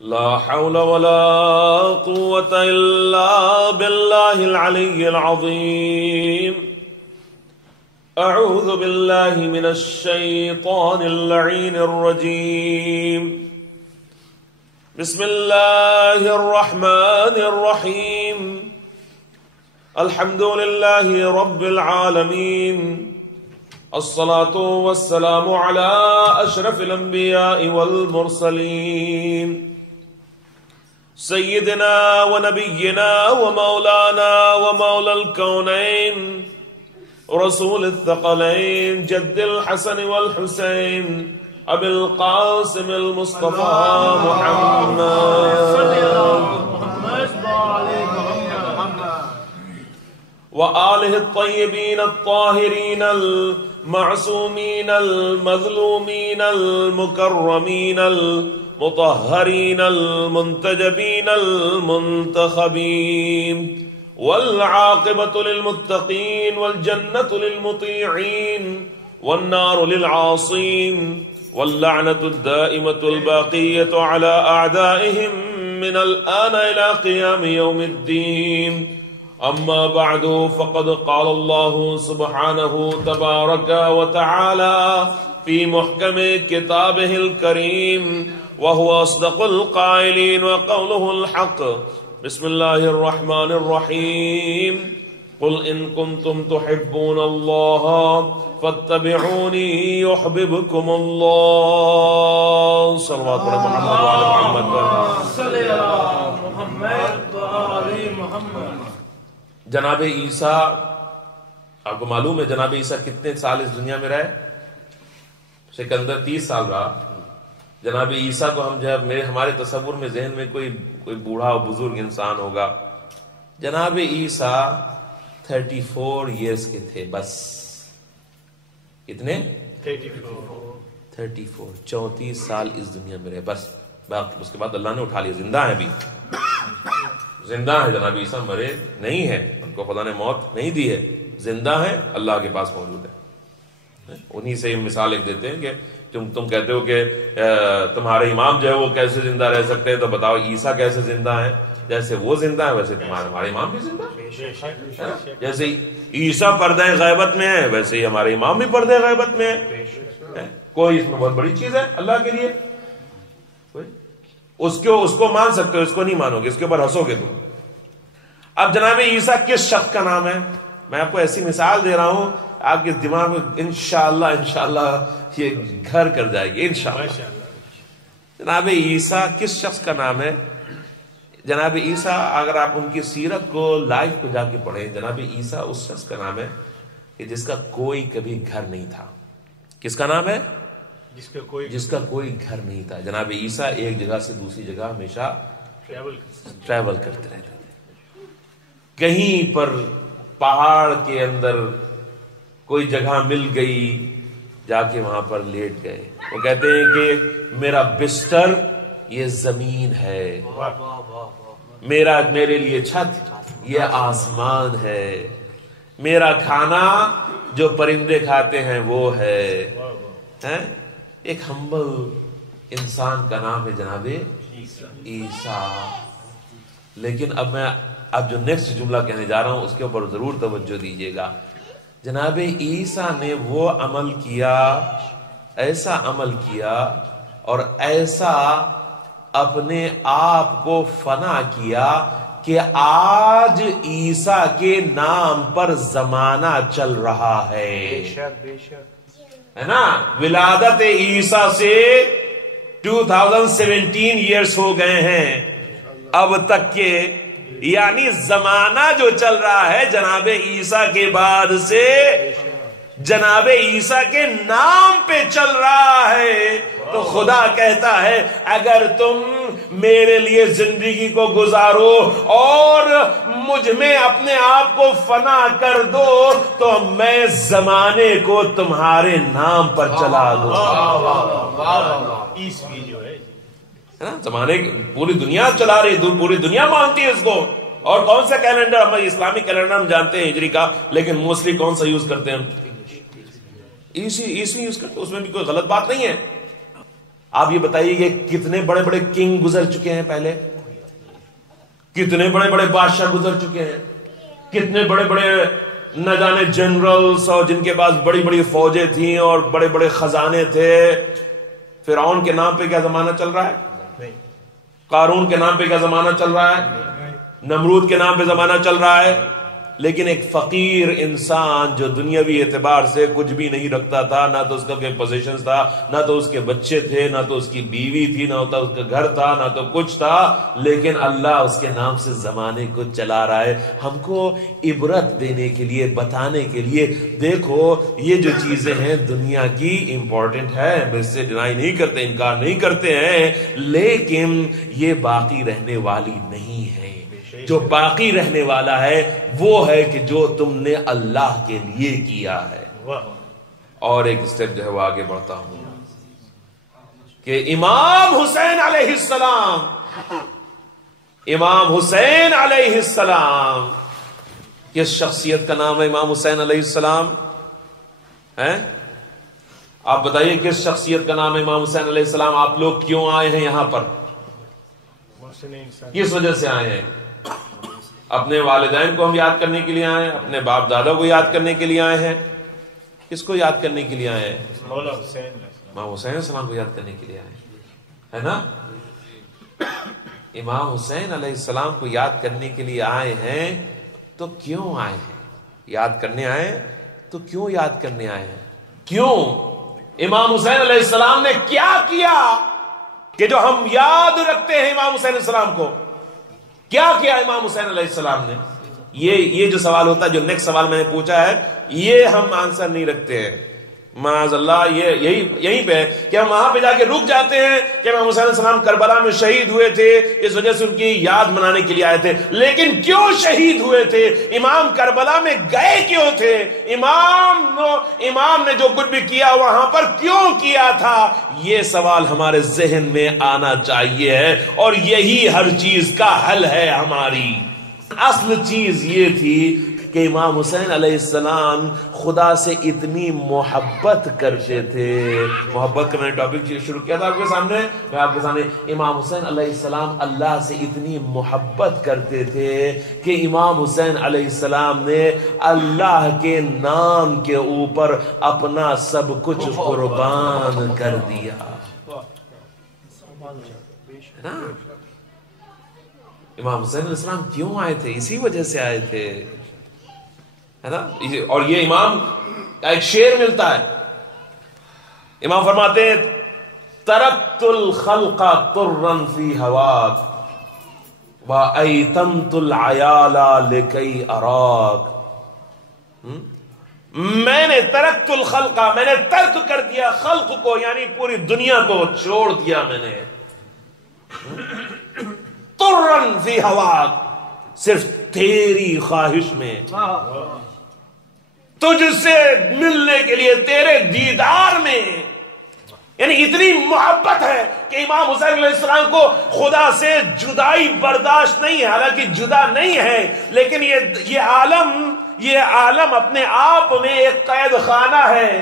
لا حول ولا قوة إلا بالله العلي العظيم. أعوذ بالله من الشيطان اللعين الرجيم. بسم الله الرحمن الرحيم. الحمد لله رب العالمين. الصلاة والسلام على أشرف الأنبياء والمرسلين سيدنا ونبينا ومولانا ومولى الكونين رسول الثقلين جد الحسن والحسين أبي القاسم المصطفى محمد وآله الطيبين الطاهرين المعصومين المظلومين المكرمين المطهرين المنتجبين المنتخبين والعاقبة للمتقين والجنة للمطيعين والنار للعاصين واللعنة الدائمة الباقية على أعدائهم من الآن إلى قيام يوم الدين. أما بعد فقد قال الله سبحانه تبارك وتعالى في محكم كتابه الكريم وهو أصدق القائلين وقوله الحق. بسم الله الرحمن الرحيم. قل إن كنتم تحبون الله فاتبعوني يحببكم الله. صلوات محمد وعلى محمد صلی اللہ محمد وعلى محمد. جناب عیسیٰ، آپ کو معلوم ہے جناب عیسیٰ کتنے سال اس دنیا میں رہے؟ سکندر 30 سال رہا. جناب عیسیٰ کو ہم جب ہمارے تصور میں ذہن میں کوئی بوڑھا اور بزرگ انسان ہوگا. جناب عیسیٰ 34 ایئرز کے تھے بس. کتنے؟ 34 34 سال اس دنیا میں رہے بس. اس کے بعد اللہ نے اٹھا لیا. زندہ ہے ابھی، زندہ ہے جناب عیسیٰ، مرے نہیں ہے. ان کو خدا نے موت نہیں دی ہے، زندہ ہے، اللہ کے پاس موجود ہے. انہی سے مثال ایک دیتے ہیں کہ تم کہتے ہو کہ تمہارے امام جو ہے وہ کیسے زندہ رہ سکتے ہیں، تو بتاؤ عیسیٰ کیسے زندہ ہے؟ جیسے وہ زندہ ہے ویسے ہمارے امام بھی زندہ ہے. جیسے عیسیٰ پردہ غیبت میں ہے ویسے ہی ہمارے امام بھی پردہ غیبت میں ہے. کوئی اس میں بہت بڑی چیز ہے اللہ کے لیے. اس کو مان سکتے ہو، اس کو نہیں مانو گے، اس کے اوپر ہنسو گے تم. اب جناب عیسیٰ کس شخص کا نام ہے؟ میں آپ کو ایسی مثال دے رہا ہوں آپ کے دماغ میں انشاءاللہ یہ گھر کر جائے گی انشاءاللہ. جناب عیسیٰ کس شخص کا نام ہے؟ جناب عیسیٰ اگر آپ ان کی سیرت کو لائف کو جا کے پڑھیں، جناب عیسیٰ اس شخص کا نام ہے کہ جس کا کوئی کبھی گھر نہیں تھا. کس کا نام ہے؟ جس کا کوئی گھر نہیں تھا. جناب عیسیٰ ایک جگہ سے دوسری جگہ ہمیشہ ٹریول کرتے رہتے تھے. کہیں پر پہاڑ کے اندر کوئی جگہ مل گئی، جا کے وہاں پر لیٹ گئے. وہ کہتے ہیں کہ میرا بستر یہ زمین ہے، میرے لیے چھت یہ آسمان ہے، میرا کھانا جو پرندے کھاتے ہیں وہ ہے. ایک ہمبل انسان کا نام ہے جناب عیسیٰ. لیکن اب جو نیکسٹ جملہ کہنے جا رہا ہوں اس کے اوپر ضرور توجہ دیجیے گا. جناب عیسیٰ نے وہ عمل کیا، ایسا عمل کیا اور ایسا اپنے آپ کو فنا کیا کہ آج عیسیٰ کے نام پر زمانہ چل رہا ہے. ہے نا؟ ولادت عیسیٰ سے 2017 ایئرس ہو گئے ہیں اب تک کے. یعنی زمانہ جو چل رہا ہے جناب عیسیٰ کے بعد سے جناب عیسیٰ کے نام پہ چل رہا ہے. تو خدا کہتا ہے اگر تم میرے لیے زندگی کو گزارو اور مجھ میں اپنے آپ کو فنا کر دو تو میں زمانے کو تمہارے نام پر چلا دوں. عیسوی جو ہے نا زمانے پوری دنیا چلا رہی، پوری دنیا مانتی ہے اس کو. اور کون سا کیلنڈر؟ ہم اسلامی کیلنڈر ہم جانتے ہیں ہجری کا، لیکن موسٹلی کون سا یوز کرتے ہیں ہم؟ عیسوی یوز کرتے. اس میں بھی کوئی غلط بات نہیں ہے. آپ یہ بتائیے کہ کتنے بڑے بڑے کنگ گزر چکے ہیں پہلے، کتنے بڑے بڑے بادشاہ گزر چکے ہیں، کتنے بڑے بڑے نہ جانے جنرلز اور جن کے پاس بڑی بڑی فوجیں تھیں اور بڑے بڑے خزانے تھے. فرعون کے نام پہ کیا زمانہ چل رہا ہے؟ قارون کے نام پہ کیا زمانہ چل رہا ہے؟ نمرود کے نام پہ زمانہ چل رہا ہے. لیکن ایک فقیر انسان جو دنیاوی اعتبار سے کچھ بھی نہیں رکھتا تھا، نہ تو اس کا کوئی پوزیشنز تھا، نہ تو اس کے بچے تھے، نہ تو اس کی بیوی تھی، نہ تو اس کا گھر تھا، نہ تو کچھ تھا، لیکن اللہ اس کے نام سے زمانے کو چلا رہا ہے ہم کو عبرت دینے کے لیے، بتانے کے لیے. دیکھو یہ جو چیزیں ہیں دنیا کی امپورٹنٹ ہے، اس سے ڈینائی نہیں کرتے، انکار نہیں کرتے ہیں، لیکن یہ باقی رہنے والی نہیں ہے. جو باقی رہنے والا ہے وہ ہے کہ جو تم نے اللہ کے لیے کیا ہے. اور ایک سٹیپ جو ہے وہ آگے بڑھتا ہوں کہ امام حسین علیہ السلام، امام حسین علیہ السلام، کس شخصیت کا نام ہے امام حسین علیہ السلام؟ آپ بتائیے کس شخصیت کا نام ہے امام حسین علیہ السلام؟ آپ لوگ کیوں آئے ہیں یہاں پر؟ کس وجہ سے آئے ہیں؟ اپنے والدین کو ہم یاد کرنے کے لیے آئے ہیں، اپنے باپ دادا کو یاد کرنے کے لیے آئے ہیں. کس کو یاد کرنے کے لیے آئے ہیں؟ امام حسین علیہ السلام کو یاد کرنے کے لیے آئے ہیں، ہے نا؟ امام حسین علیہ السلام کو یاد کرنے کے لیے آئے ہیں. تو کیوں آئے ہیں؟ یاد کرنے آئے ہیں تو کیوں یاد کرنے آئے ہیں؟ کیوں؟ امام حسین علیہ السلام نے کیا کیا کہ جو ہم یاد رکھتے ہیں امام حسین علیہ السلام کو؟ کیا کیا امام حسین علیہ السلام نے؟ یہ جو سوال ہوتا ہے، جو نیکسٹ سوال میں نے پوچھا ہے، یہ ہم آنسر نہیں رکھتے ہیں معاذ اللہ. یہیں پہ کہ ہم وہاں پہ جا کے رک جاتے ہیں کہ امام حسین علیہ السلام کربلا میں شہید ہوئے تھے، اس وجہ سے ان کی یاد منانے کے لیے آئے تھے. لیکن کیوں شہید ہوئے تھے؟ امام کربلا میں گئے کیوں تھے؟ امام نے جو کچھ بھی کیا وہاں پر کیوں کیا تھا؟ یہ سوال ہمارے ذہن میں آنا چاہیے ہے، اور یہی ہر چیز کا حل ہے. ہماری اصل چیز یہ تھی کہ امام حسین علیہ السلام خدا سے اتنی محبت کرتے تھے. محبت کا میں نے ٹاپک شروع کیا تھا آپ کے سامنے. میں آپ کے سامنے امام حسین علیہ السلام اللہ سے اتنی محبت کرتے تھے کہ امام حسین علیہ السلام نے اللہ کے نام کے اوپر اپنا سب کچھ قربان کر دیا. امام حسین علیہ السلام کیوں آئے تھے؟ اسی وجہ سے آئے تھے، ہے نا؟ اور یہ امام کا ایک شعر ملتا ہے. امام فرماتے ہیں ترکت الخلق طرا فی ہواک وایتمت العیال لکی اراک. میں نے ترکت الخلق، میں نے ترک کر دیا خلق کو، یعنی پوری دنیا کو چھوڑ دیا میں نے. طرا فی ہواک، صرف تیری خواہش میں، تجھ سے ملنے کے لیے، تیرے دیدار میں. یعنی اتنی محبت ہے کہ امام حسین علیہ السلام کو خدا سے جدائی برداشت نہیں ہے. حالانکہ جدا نہیں ہے، لیکن یہ عالم اپنے آپ میں ایک قید خانہ ہے.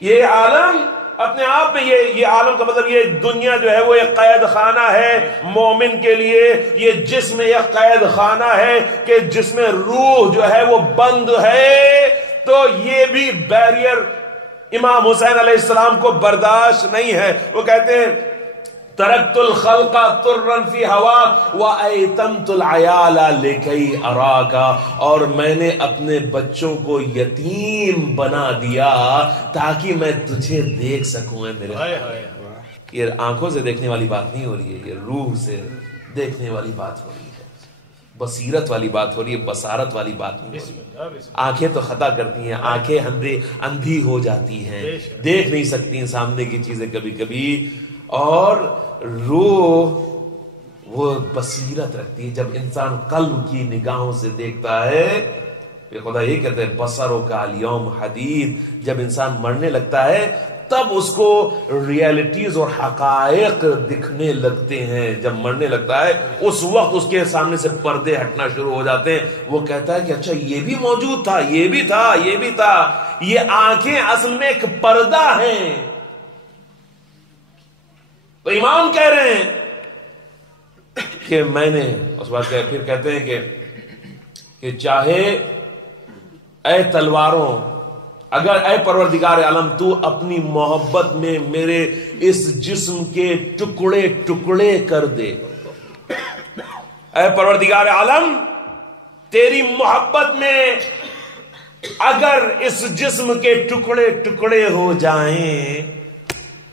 یہ عالم اپنے آپ میں، یہ عالم کا مطلب یہ دنیا جو ہے وہ ایک قید خانہ ہے مومن کے لیے. یہ جسم ایک قید خانہ ہے کہ جس میں روح جو ہے وہ بند ہے. تو یہ بھی بیریئر امام حسین علیہ السلام کو برداشت نہیں ہے. وہ کہتے ہیں ترکت الخلق طرا فی ہواک وایتمت العیال لکی اراک، اور میں نے اپنے بچوں کو یتیم بنا دیا تاکہ میں تجھے دیکھ سکوں. یہ آنکھوں سے دیکھنے والی بات نہیں ہو رہی ہے، یہ روح سے دیکھنے والی بات ہو رہی ہے، بصیرت والی بات ہو رہی ہے، بصارت والی بات نہیں ہو رہی. آنکھیں تو خطا کرتی ہیں، آنکھیں اندھی ہو جاتی ہیں، دیکھ نہیں سکتی ہیں سامنے کی چیزیں کبھی کبھی، اور روح وہ بصیرت رکھتی ہے. جب انسان قلب کی نگاہوں سے دیکھتا ہے، پھر خدا یہ کہتے ہیں بصروں کا الیوم حدید. جب انسان مرنے لگتا ہے تب اس کو ریالٹیز اور حقائق دکھنے لگتے ہیں. جب مرنے لگتا ہے اس وقت اس کے سامنے سے پردے ہٹنا شروع ہو جاتے ہیں. وہ کہتا ہے کہ اچھا یہ بھی موجود تھا، یہ بھی تھا، یہ بھی تھا. یہ آنکھیں اصل میں ایک پردہ ہیں. تو امام کہہ رہے ہیں کہ میں نے اس بات پھر کہتے ہیں کہ چاہے اے تلواروں، اگر اے پروردگار عالم تو اپنی محبت میں میرے اس جسم کے ٹکڑے ٹکڑے کر دے، اے پروردگار عالم تیری محبت میں اگر اس جسم کے ٹکڑے ٹکڑے ہو جائیں،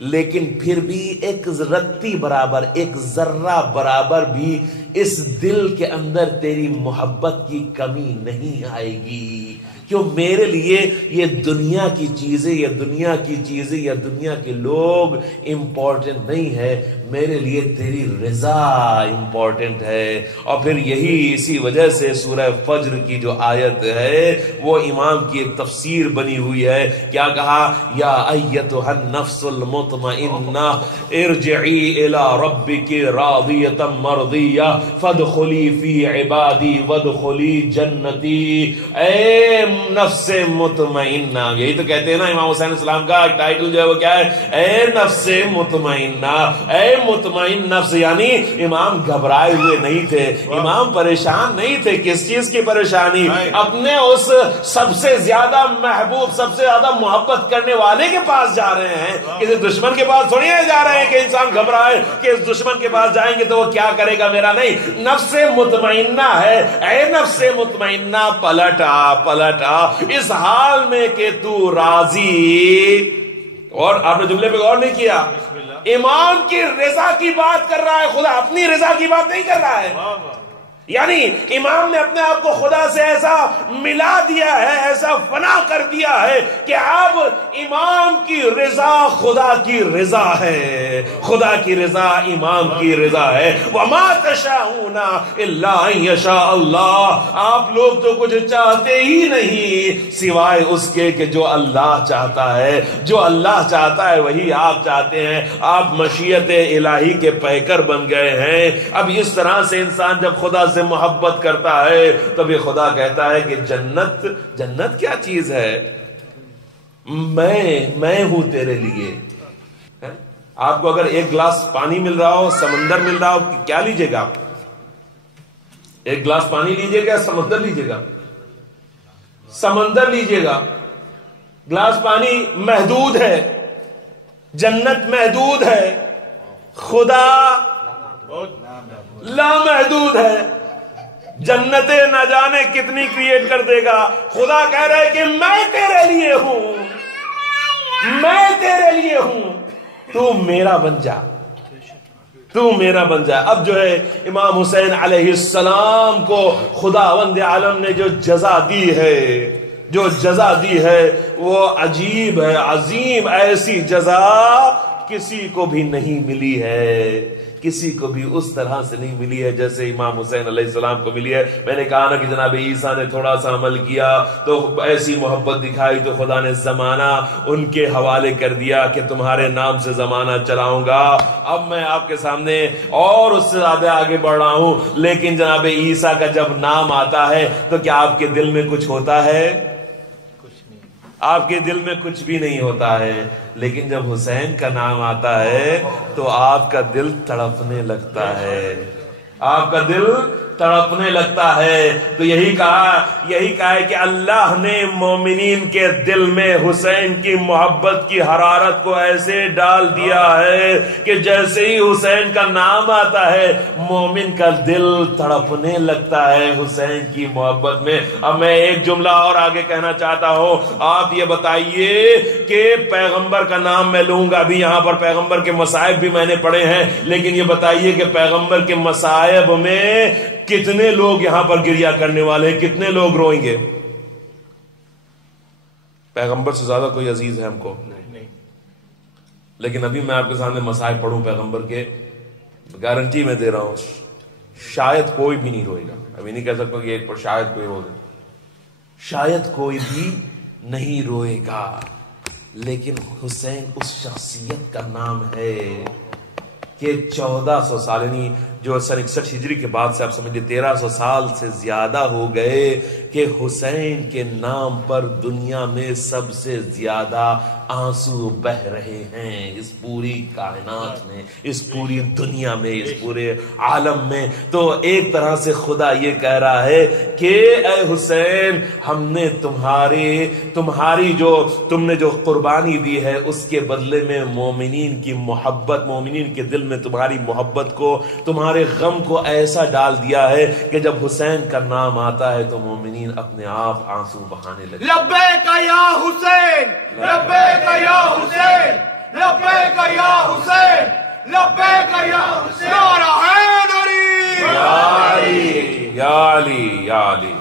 لیکن پھر بھی ایک رتی برابر، ایک ذرہ برابر بھی اس دل کے اندر تیری محبت کی کمی نہیں آئے گی، کیوں میرے لیے یہ دنیا کی چیزیں یا دنیا کی چیزیں یا دنیا کے لوگ امپورٹنٹ نہیں ہے، میرے لیے تیری رضا امپورٹنٹ ہے۔ اور پھر یہی اسی وجہ سے سورہ فجر کی جو آیت ہے وہ امام کی ایک تفسیر بنی ہوئی ہے، کیا کہا؟ یا ایتھا النفس المطمئنہ ارجعی الی ربک راضیۃ مرضیہ فادخلی فی عبادی وادخلی جنتی۔ اے نفس مطمئنہ، یہی تو کہتے ہیں نا امام حسین السلام کا ٹائٹل جو ہے وہ کیا ہے؟ اے نفس مطمئنہ، اے مطمئن نفس، یعنی امام گھبرائے ہوئے نہیں تھے، امام پریشان نہیں تھے۔ کس چیز کی پریشانی؟ اپنے اس سب سے زیادہ محبوب، سب سے زیادہ محبت کرنے والے کے پاس جا رہے ہیں، کسی دشمن کے پاس تھوڑی جا رہے ہیں کہ انسان گھبرائے کہ اس دشمن کے پاس جائیں گے تو وہ کیا کرے گا میرا، نہیں، نفس مطمئنہ ہے۔ اے نفس مطمئنہ پلٹ آ اس حال میں کہ تو راضی، اور آپ نے جملے پہ غور نہیں کیا، امام کی رضا کی بات کر رہا ہے، خدا اپنی رضا کی بات نہیں کر رہا ہے۔ یعنی امام نے اپنے آپ کو خدا سے ایسا ملا دیا ہے، ایسا فنا کر دیا ہے کہ اب امام کی رضا خدا کی رضا ہے، خدا کی رضا امام کی رضا ہے۔ وَمَا تَشَاءُونَ إِلَّا أَن يَشَاءَ اللَّهُ، آپ لوگ تو کچھ چاہتے ہی نہیں سوائے اس کے کہ جو اللہ چاہتا ہے، جو اللہ چاہتا ہے وہی آپ چاہتے ہیں۔ آپ مشیت الہی کے پیکر بن گئے ہیں۔ اب اس طرح سے انسان جب خدا سے محبت کرتا ہے تب یہ خدا کہتا ہے کہ جنت کیا چیز ہے، میں ہوں تیرے لیے۔ آپ کو اگر ایک گلاس پانی مل رہا ہو، سمندر مل رہا ہو، کیا لیجئے گا؟ ایک گلاس پانی لیجئے گا، سمندر لیجئے گا؟ سمندر لیجئے گا۔ گلاس پانی محدود ہے، جنت محدود ہے، خدا لامحدود ہے۔ جنتیں نہ جانے کتنی کریٹ کر دے گا۔ خدا کہہ رہا ہے کہ میں تیرے لیے ہوں، میں تیرے لیے ہوں، تو میرا بن جا، تو میرا بن جا۔ اب جو ہے امام حسین علیہ السلام کو خداوند عالم نے جو جزا دی ہے، جو جزا دی ہے وہ عجیب ہے، عظیم، ایسی جزا کسی کو بھی نہیں ملی ہے، کسی کو بھی اس طرح سے نہیں ملی ہے جیسے امام حسین علیہ السلام کو ملی ہے۔ میں نے کہا نا کہ جناب عیسیٰ نے تھوڑا سا عمل کیا تو ایسی محبت دکھائی تو خدا نے زمانہ ان کے حوالے کر دیا کہ تمہارے نام سے زمانہ چلاؤں گا۔ اب میں آپ کے سامنے اور اس سے زیادہ آگے بڑھ رہا ہوں، لیکن جناب عیسیٰ کا جب نام آتا ہے تو کیا آپ کے دل میں کچھ ہوتا ہے؟ آپ کے دل میں کچھ بھی نہیں ہوتا ہے، لیکن جب حسین کا نام آتا ہے تو آپ کا دل تڑپنے لگتا ہے، آپ کا دل تڑپنے لگتا ہے۔ تو یہی کہا ہے کہ اللہ نے مومنین کے دل میں حسین کی محبت کی حرارت کو ایسے ڈال دیا ہے کہ جیسے ہی حسین کا نام آتا ہے مومن کا دل تڑپنے لگتا ہے حسین کی محبت میں۔ اب میں ایک جملہ اور آگے کہنا چاہتا ہوں، آپ یہ بتائیے کہ پیغمبر کا نام میں لوں گا، ابھی یہاں پر پیغمبر کے مصائب بھی میں نے پڑھے ہیں، لیکن یہ بتائیے کہ پیغمبر کے مصائب میں کتنے لوگ یہاں پر گریہ کرنے والے ہیں، کتنے لوگ روئیں گے؟ پیغمبر سے زیادہ کوئی عزیز ہے ہم کو نہیں، لیکن ابھی میں آپ کے سامنے مصائب پڑھوں پیغمبر کے، گارنٹی میں دے رہا ہوں شاید کوئی بھی نہیں روئے گا۔ ابھی نہیں کہہ سکتا کہ ایک پر شاید کوئی رو گا، شاید کوئی بھی نہیں روئے گا، لیکن حسین اس شخصیت کا نام ہے کہ 1400 سال، یعنی جو سن 61 ہجری کے بعد سے آپ سمجھے 1300 سال سے زیادہ ہو گئے کہ حسین کے نام پر دنیا میں سب سے زیادہ آنسو بہ رہے ہیں اس پوری کائنات میں، اس پوری دنیا میں، اس پورے عالم میں۔ تو ایک طرح سے خدا یہ کہہ رہا ہے کہ اے حسین، ہم نے تمہاری جو تم نے جو قربانی دی ہے اس کے بدلے میں مومنین کی محبت، مومنین کے دل میں تمہاری محبت کو، تمہارے غم کو ایسا ڈال دیا ہے کہ جب حسین کا نام آتا ہے تو مومنین اپنے آپ آنسو بہانے لگے۔ لبیک یا حسین، لبیک یا حسین، لبیک یا حسین، لبیک یا حسین، نعرہ حیدری، یا علی یا علی یا علی۔